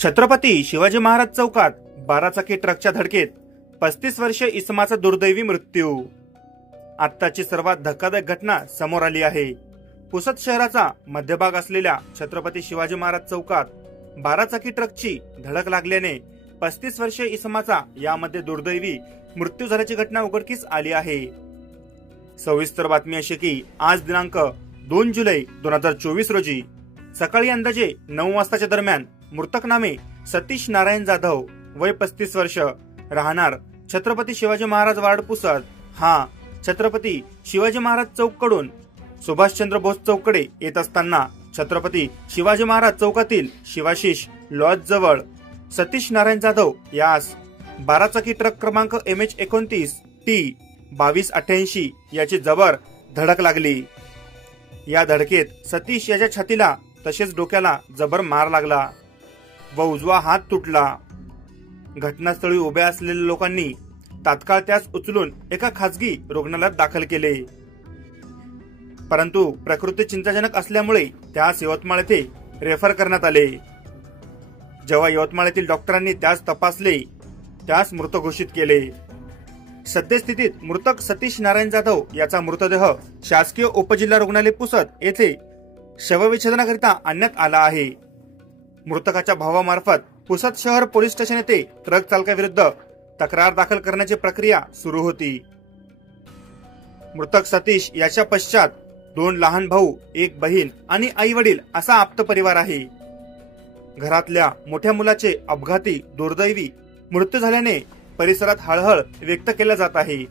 छत्रपती शिवाजी महाराज चौकात 12 चाकी ट्रकच्या धडकेत 35 वर्षीय इसमाचा दुर्दैवी मृत्यू। आत्ताची सर्वात धक्कादायक घटना समोर आली आहे। पुसद शहराचा मध्यभाग असलेल्या छत्रपती शिवाजी महाराज चौकात 12 चाकी ट्रकची धडक लागल्याने 35 वर्षीय इसमाचा यामध्ये दुर्दैवी मृत्यू झाल्याची घटना उघडकीस आली आहे। सविस्तर बातमी अशी की आज दिनांक 2 जुलै 2024 रोजी सकाळी अंदाजे 9 वाजताच्या दरम्यान मृतक नामे सतीश नारायण जाधव वय 35 वर्ष राहणार छत्रपती शिवाजी महाराज वार्ड पुसद हा छत्रपती शिवाजी महाराज चौक कडून सुभाषचंद्र बोस चौकडे येत असताना छत्रपती शिवाजी महाराज चौकातील शिवाशीष लॉज जवळ सतीश नारायण जाधव यास 12 चाकी ट्रक क्रमांक MH29 T 2288 याची जबर धडक लागली। या धडकेत सतीश याच्या छातीला तसेच डोक्याला जबर मार लागला व उजवा हात तुटला। घटनास्थळी उभ्या असलेल्या लोकांनी तात्काळ त्यास उचलून एका खासगी रुग्णालयात दाखल केले, परंतु प्रकृती चिंताजनक असल्यामुळे त्यास यवतमाळ येथे रेफर करण्यात आले। जेव्हा यवतमाळ येथील डॉक्टरांनी त्यास तपासले त्यास मृत घोषित केले। सद्यस्थितीत मृतक सतीश नारायण जाधव याचा मृतदेह शासकीय उपजिल्हा रुग्णालय पुसद येथे शवविच्छेदनाकरिता आणण्यात आला आहे। मृतकाच्या भावामार्फत पुसद शहर पोलीस स्टेशन येथे ट्रक चालकाविरुद्ध तक्रार दाखल करण्याची प्रक्रिया सुरू होती। मृतक सतीश याच्या पश्चात 2 लहान भाऊ, 1 बहीण आणि आई वडील असा आप्त परिवार आहे। घरातल्या मोठ्या मुलाचे अपघाती दुर्दैवी मृत्यू झाल्याने परिसरात हळहळ व्यक्त केला जात आहे।